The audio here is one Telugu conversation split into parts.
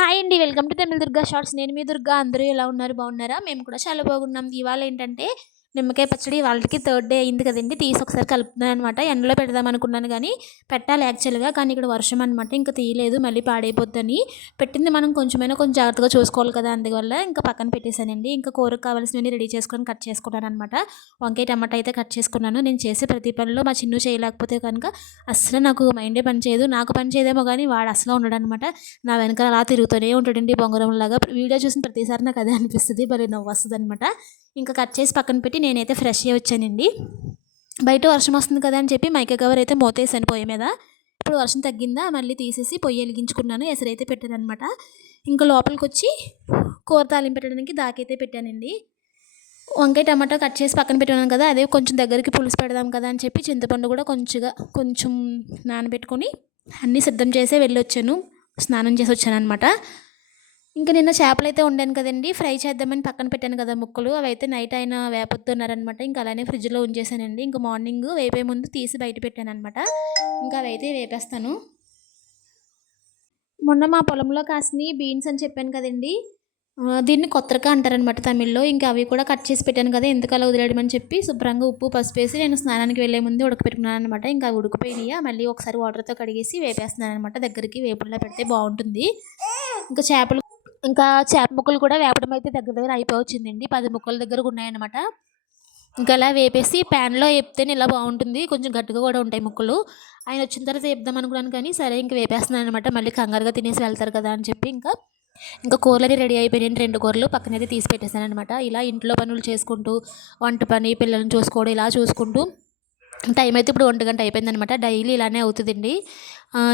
హాయ్ అండి welcome to Tamil Durga shorts. నేను మీ దుర్గా అందరూ ఎలా ఉన్నారు? బాగున్నారా? మేము కూడా చాలా బాగున్నాం. ఇవాళ ఏంటంటే నిమ్మకాయ పచ్చడి వాళ్ళకి థర్డ్ డే అయింది కదండి తీసి ఒకసారి కలుపుతున్నాను అనమాట. ఎండలో పెడదాం అనుకున్నాను కానీ పెట్టాలి యాక్చువల్గా కానీ ఇక్కడ వర్షం అనమాట ఇంకా తీయలేదు మళ్ళీ పాడైపోద్దని. పెట్టింది మనం కొంచెమైనా కొంచెం జాగ్రత్తగా చూసుకోవాలి కదా అందువల్ల ఇంకా పక్కన పెట్టేశానండి. ఇంకా కూరకు కావాల్సినవి రెడీ చేసుకొని కట్ చేసుకున్నాను అనమాట. వంకాయ టమాటా అయితే కట్ చేసుకున్నాను. నేను చేసే ప్రతి పనిలో మా చిన్ను చేయలేకపోతే కనుక అస్సలు నాకు మైండే పని చేయదు. నాకు పని చేయదేమో కానీ వాడు అసలు ఉండడు అనమాట. నా వెనకాల అలా తిరుగుతూనే ఉంటాడండి బొంగరం లాగా వీడియో చూసిన ప్రతిసారి నాకు అదే అనిపిస్తుంది మరి నవ్వు వస్తుంది అనమాట ఇంకా కట్ చేసి పక్కన పెట్టి నేనైతే ఫ్రెష్ అయ్యి వచ్చానండి. బయట వర్షం వస్తుంది కదా అని చెప్పి మైక కవర్ అయితే మోతేసాను పొయ్యి మీద. ఇప్పుడు వర్షం తగ్గిందా? మళ్ళీ తీసేసి పొయ్యి వెలిగించుకున్నాను. ఎసరైతే పెట్టాను అనమాట ఇంకా లోపలికి వచ్చి కూర తాలింపు పెట్టడానికి దాకైతే పెట్టానండి. వంకాయ టమాటా కట్ చేసి పక్కన పెట్టాను కదా అదే కొంచెం దగ్గరికి పులుసు పెడదాం కదా అని చెప్పి చింతపండు కూడా కొంచెంగా కొంచెం నానబెట్టుకొని అన్నీ సిద్ధం చేసే వెళ్ళొచ్చాను. స్నానం చేసి వచ్చాను అనమాట ఇంకా నిన్న చేపలు అయితే ఉండాను కదండి. ఫ్రై చేద్దామని పక్కన పెట్టాను కదా ముక్కలు. అవి అయితే నైట్ ఆయన వేపొస్తున్నారనమాట ఇంకా అలానే ఫ్రిడ్జ్లో ఉంచేసానండి. ఇంకా మార్నింగ్ వేపే ముందు తీసి బయట పెట్టాను అనమాట ఇంకా అవి అయితే వేపేస్తాను. మొన్న మా పొలంలో కాసిన బీన్స్ అని చెప్పాను కదండి. దీన్ని కొత్తగా అంటారనమాట తమిళ్ళో. ఇంకా అవి కూడా కట్ చేసి పెట్టాను కదా ఎందుకు అలా చెప్పి శుభ్రంగా ఉప్పు పసుపు వేసి నేను స్నానానికి వెళ్ళే ముందు ఉడకపెట్టుకున్నాను అనమాట ఇంకా ఉడికిపోయినాయా. మళ్ళీ ఒకసారి వాటర్తో కడిగేసి వేపేస్తున్నాను అనమాట దగ్గరికి వేపుల్లో పెడితే బాగుంటుంది. ఇంకా చేపలు ఇంకా చేప ముక్కలు కూడా వేపడం అయితే దగ్గర దగ్గర అయిపోవచ్చిందండి. పది ముక్కల దగ్గర ఉన్నాయన్నమాట. ఇంకా అలా వేపేసి ప్యాన్లో వేపితేనే ఇలా బాగుంటుంది. కొంచెం గట్టిగా కూడా ఉంటాయి ముక్కలు. ఆయన వచ్చిన తర్వాత వేపుదాం అనుకున్నాను కానీ సరే ఇంకా వేపేస్తున్నాను అనమాట మళ్ళీ కంగారుగా తినేసి వెళ్తారు కదా అని చెప్పి ఇంకా ఇంకా కూరలు రెడీ అయిపోయినాయి. రెండు కూరలు పక్కనైతే తీసి పెట్టేశాను అనమాట ఇలా ఇంట్లో పనులు చేసుకుంటూ వంట పని పిల్లల్ని చూసుకోవడం ఇలా చూసుకుంటూ టైం అయితే ఇప్పుడు ఒంటి గంట అయిపోయిందనమాట డైలీ ఇలానే అవుతుందండి.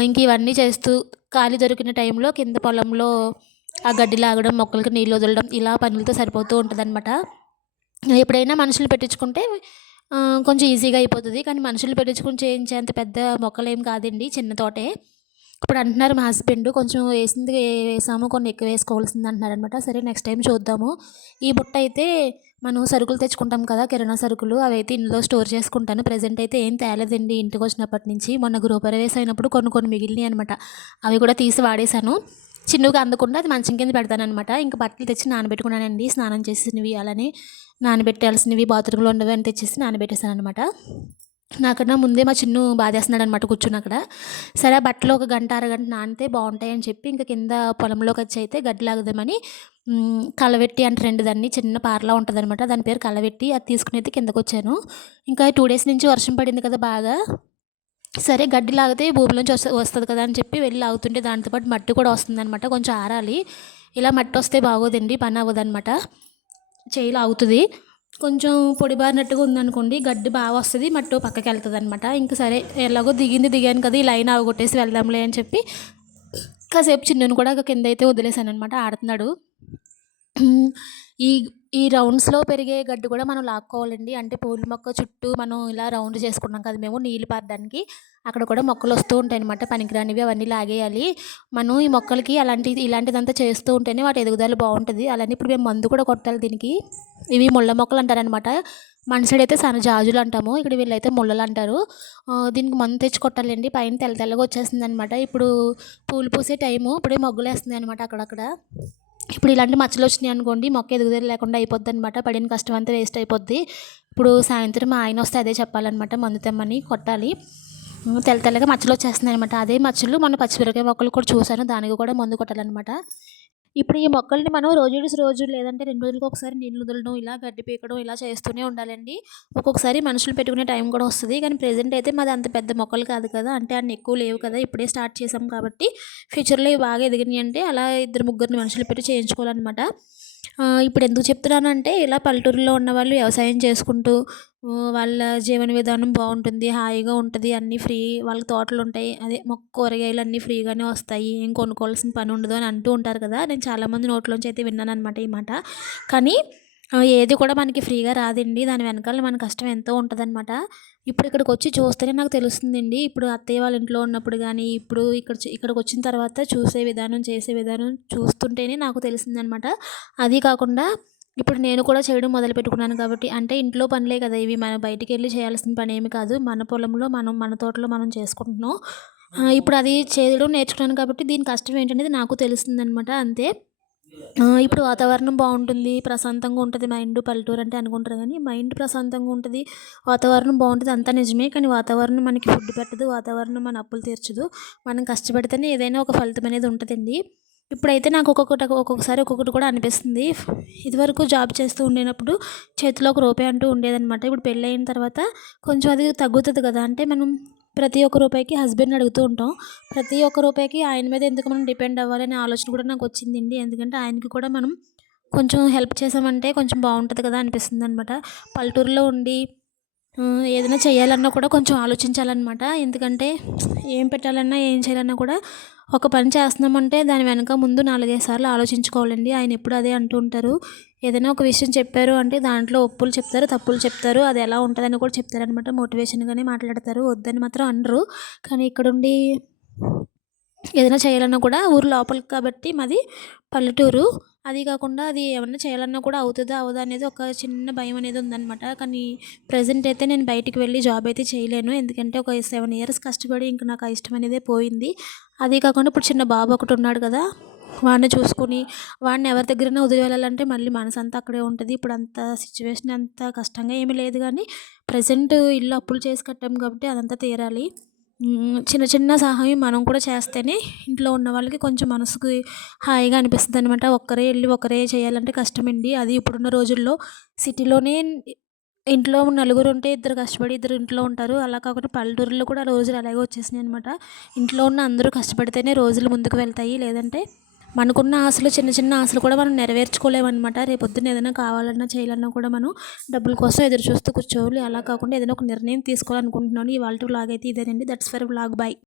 ఇంక ఇవన్నీ చేస్తూ ఖాళీ దొరికిన టైంలో కింద పొలంలో ఆ గడ్డి లాగడం మొక్కలకి నీళ్ళు వదలడం ఇలా పనులతో సరిపోతూ ఉంటుంది అనమాట ఎప్పుడైనా మనుషులు పెట్టించుకుంటే కొంచెం ఈజీగా అయిపోతుంది. కానీ మనుషులు పెట్టించుకుని చేయించేంత పెద్ద మొక్కలు ఏం కాదండి చిన్న తోటే. ఇప్పుడు అంటున్నారు మా హస్బెండ్ కొంచెం వేసింది వేసాము కొన్ని ఎక్కువ వేసుకోవాల్సింది అంటున్నారు అనమాట సరే నెక్స్ట్ టైం చూద్దాము. ఈ బుట్ట అయితే మనం సరుకులు తెచ్చుకుంటాం కదా కిరాణా సరుకులు అవి అయితే ఇంట్లో స్టోర్ చేసుకుంటాను. ప్రజెంట్ అయితే ఏం తేలేదండి ఇంటికి వచ్చినప్పటి నుంచి మొన్న గృహప్రవేశం అయినప్పుడు కొన్ని కొన్ని మిగిలినాయి అనమాట అవి కూడా తీసి వాడేశాను. చిన్నగా అందకుండా అది మంచం కింద పెడతానమాట ఇంకా బట్టలు తెచ్చి నానబెట్టుకున్నానండి. స్నానం చేసినవి అలానే నానబెట్టాల్సినవి బాత్రూంలో ఉండవి అని తెచ్చేసి నానబెట్టేసాను అనమాట నాకన్నా ముందే మా చిన్ను బాధేస్తున్నాడు అనమాట కూర్చుని అక్కడ. సరే బట్టలు ఒక గంట అరగంట నానితే బాగుంటాయి అని చెప్పి ఇంకా కింద పొలంలోకి వచ్చి అయితే గడ్డి కలవెట్టి అంటే రెండు దాన్ని చిన్న పారలా ఉంటుంది అనమాట దాని పేరు కలవెట్టి అది తీసుకుని అయితే కిందకు వచ్చాను ఇంకా టూ డేస్ నుంచి వర్షం పడింది కదా బాగా. సరే గడ్డి లాగితే భూమిలోంచి వస్త వస్తుంది కదా అని చెప్పి వెళ్ళి లాగుతుంటే దాంతోపాటు మట్టి కూడా వస్తుంది అనమాట కొంచెం ఆరాలి. ఇలా మట్టి వస్తే బాగోదండి పని అవ్వదనమాట చేయి లాగుతుంది. కొంచెం పొడిబారినట్టుగా ఉందనుకోండి గడ్డి బాగా వస్తుంది మట్టి పక్కకి వెళ్తుంది అనమాట ఇంకా సరే ఎలాగో దిగింది దిగాను కదా ఈ లైన్ అవగొట్టేసి వెళ్దాంలే అని చెప్పి కాసేపు చిన్నను కూడా కింద అయితే వదిలేశాను అనమాట ఆడుతున్నాడు. ఈ ఈ రౌండ్స్లో పెరిగే గడ్డి కూడా మనం లాక్కోవాలండి. అంటే పూల మొక్క చుట్టూ మనం ఇలా రౌండ్ చేసుకున్నాం కదా మేము నీళ్ళు పారడానికి అక్కడ కూడా మొక్కలు వస్తూ ఉంటాయి అనమాట పనికిరానివి అవన్నీ లాగేయాలి. మనం ఈ మొక్కలకి అలాంటి ఇలాంటిదంతా చేస్తూ ఉంటేనే వాటి ఎదుగుదల బాగుంటుంది. అలానే ఇప్పుడు మేము మందు కూడా కొట్టాలి దీనికి. ఇవి ముళ్ళ మొక్కలు అంటారనమాట మన సైడ్ అయితే జాజులు అంటాము. ఇక్కడ వీళ్ళైతే ముళ్ళలు అంటారు. దీనికి మందు తెచ్చి కొట్టాలండి. పైన తెల్ల తెల్లగా వచ్చేస్తుంది అనమాట ఇప్పుడు పూలు పూసే టైము. ఇప్పుడే మొగ్గులు వేస్తుంది అనమాట అక్కడక్కడ. ఇప్పుడు ఇలాంటి మచ్చలు వచ్చినాయి అనుకోండి మొక్క ఎదుగుదల లేకుండా అయిపోద్ది అనమాట పడిన కష్టం అంతా వేస్ట్ అయిపోద్ది. ఇప్పుడు సాయంత్రం మా ఆయన వస్తే అదే చెప్పాలన్నమాట మందు తెమ్మని కొట్టాలి. తెల్ల తెల్లగా మచ్చలు వచ్చేస్తున్నాయి అనమాట అదే మచ్చలు మొన్న పచ్చిమిరకాయ మొక్కలు కూడా చూశాను దానికి కూడా మందు కొట్టాలన్నమాట. ఇప్పుడు ఈ మొక్కల్ని మనం రోజు రోజు లేదంటే రెండు రోజులకు ఒకసారి నీళ్ళు వదలడం ఇలా గడ్డి పీకడం ఇలా చేస్తూనే ఉండాలండి. ఒక్కొక్కసారి మనుషులు పెట్టుకునే టైం కూడా వస్తుంది. కానీ ప్రజెంట్ అయితే మాది అంత పెద్ద మొక్కలు కాదు కదా. అంటే అన్ని ఎక్కువ లేవు కదా. ఇప్పుడే స్టార్ట్ చేసాం కాబట్టి ఫ్యూచర్లో బాగా ఎదిగినాయి అంటే అలా ఇద్దరు ముగ్గురిని మనుషులు పెట్టి చేయించుకోవాలన్నమాట. ఇప్పుడు ఎందుకు చెప్తున్నానంటే ఇలా పల్లెటూరులో ఉన్న వాళ్ళు వ్యవసాయం చేసుకుంటూ వాళ్ళ జీవన విధానం బాగుంటుంది హాయిగా ఉంటుంది అన్నీ ఫ్రీ వాళ్ళ తోటలు ఉంటాయి. అదే మొక్క కూరగాయలు అన్నీ ఫ్రీగానే వస్తాయి. ఏం కొనుక్కోవాల్సిన పని ఉండదు అని అంటూ ఉంటారు కదా. నేను చాలామంది నోట్లోంచి అయితే విన్నాను అనమాట ఈ మాట. కానీ ఏది కూడా మనకి ఫ్రీగా రాదండి. దాని వెనకాల మన కష్టం ఎంతో ఉంటుందన్నమాట. ఇప్పుడు ఇక్కడికి వచ్చి చూస్తేనే నాకు తెలుస్తుందండి. ఇప్పుడు అత్తయ్య వాళ్ళ ఇంట్లో ఉన్నప్పుడు కానీ ఇప్పుడు ఇక్కడ ఇక్కడికి వచ్చిన తర్వాత చూసే విధానం చేసే విధానం చూస్తుంటేనే నాకు తెలిసిందనమాట అది కాకుండా ఇప్పుడు నేను కూడా చేయడం మొదలు పెట్టుకున్నాను కాబట్టి అంటే ఇంట్లో పనులే కదా ఇవి. మనం బయటికి వెళ్ళి చేయాల్సిన పని ఏమి కాదు. మన పొలంలో మనం మన తోటలో మనం చేసుకుంటున్నాం. ఇప్పుడు అది చేయడం నేర్చుకున్నాను కాబట్టి దీని కష్టం ఏంటనేది నాకు తెలుస్తుంది అనమాట అంతే ఇప్పుడు వాతావరణం బాగుంటుంది ప్రశాంతంగా ఉంటుంది. మైండ్ పల్లెటూరు అంటే అనుకుంటారు కానీ మైండ్ ప్రశాంతంగా ఉంటుంది వాతావరణం బాగుంటుంది అంతా నిజమే. కానీ వాతావరణం మనకి ఫుడ్ పెట్టదు వాతావరణం మన అప్పులు తీర్చదు. మనం కష్టపడితేనే ఏదైనా ఒక ఫలితం అనేది ఉంటుందండి. ఇప్పుడైతే నాకు ఒక్కొక్కటి ఒక్కొక్కసారి ఒక్కొక్కటి కూడా అనిపిస్తుంది. ఇదివరకు జాబ్ చేస్తూ ఉండేటప్పుడు చేతిలో ఒక రూపాయి అంటూ ఉండేదన్నమాట. ఇప్పుడు పెళ్ళి అయిన తర్వాత కొంచెం అది తగ్గుతుంది కదా. అంటే మనం ప్రతి ఒక్క రూపాయికి హస్బెండ్ అడుగుతూ ఉంటాం. ప్రతి ఒక్క రూపాయికి ఆయన మీద ఎందుకు మనం డిపెండ్ అవ్వాలనే ఆలోచన కూడా నాకు వచ్చిందండి. ఎందుకంటే ఆయనకి కూడా మనం కొంచెం హెల్ప్ చేసామంటే కొంచెం బాగుంటుంది కదా అనిపిస్తుంది అనమాట పల్లెటూరులో ఉండి ఏదైనా చేయాలన్నా కూడా కొంచెం ఆలోచించాలన్నమాట. ఎందుకంటే ఏం పెట్టాలన్నా ఏం చేయాలన్నా కూడా ఒక పని చేస్తున్నామంటే దాని వెనక ముందు నాలుగైదు సార్లు ఆలోచించుకోవాలండి. ఆయన ఎప్పుడు అదే అంటూ ఉంటారు. ఏదైనా ఒక విషయం చెప్పారు అంటే దాంట్లో ఒప్పులు చెప్తారు తప్పులు చెప్తారు అది ఎలా ఉంటుందని కూడా చెప్తారనమాట మోటివేషన్గానే మాట్లాడతారు వద్దని మాత్రం అనరు. కానీ ఇక్కడుండి ఏదైనా చేయాలన్నా కూడా ఊరు లోపలికి కాబట్టి మాది పల్లెటూరు. అది కాకుండా అది ఏమన్నా చేయాలన్నా కూడా అవుతుందా? అవదా అనేది ఒక చిన్న భయం అనేది ఉందన్నమాట. కానీ ప్రజెంట్ అయితే నేను బయటికి వెళ్ళి జాబ్ అయితే చేయలేను. ఎందుకంటే ఒక సెవెన్ ఇయర్స్ కష్టపడి ఇంక నాకు ఆ ఇష్టం అనేది పోయింది. అది కాకుండా ఇప్పుడు చిన్న బాబు ఒకటి ఉన్నాడు కదా వాడిని చూసుకొని వాడిని ఎవరి దగ్గరైనా వదిలి వెళ్ళాలంటే మళ్ళీ మనసు అంతా అక్కడే ఉంటుంది. ఇప్పుడు అంత సిచ్యువేషన్ అంత కష్టంగా ఏమీ లేదు కానీ ప్రజెంట్ ఇల్లు అప్పులు చేసి కట్టాం కాబట్టి అదంతా తీరాలి. చిన్న చిన్న సహాయం మనం కూడా చేస్తేనే ఇంట్లో ఉన్న వాళ్ళకి కొంచెం మనసుకు హాయిగా అనిపిస్తుంది అనమాట ఒక్కరే వెళ్ళి ఒకరే చేయాలంటే కష్టమండి. అది ఇప్పుడున్న రోజుల్లో సిటీలోనే ఇంట్లో నలుగురు ఉంటే ఇద్దరు కష్టపడి ఇద్దరు ఇంట్లో ఉంటారు. అలా కాకుండా పల్లెటూరులో కూడా రోజులు అలాగే వచ్చేసినాయి అనమాట ఇంట్లో ఉన్న అందరూ కష్టపడితేనే రోజులు ముందుకు వెళ్తాయి. లేదంటే మనకున్న ఆశలు చిన్న చిన్న ఆశలు కూడా మనం నెరవేర్చుకోలేమన్నమాట. రేపొద్దున ఏదైనా కావాలన్నా చేయాలన్నా కూడా మనం డబ్బుల కోసం ఎదురు చూస్తూ కూర్చోవాలి. అలా కాకుండా ఏదైనా ఒక నిర్ణయం తీసుకోవాలనుకుంటున్నాను. ఇవాళ బ్లాగ్ అయితే ఇదేనండి. That's for blog bye.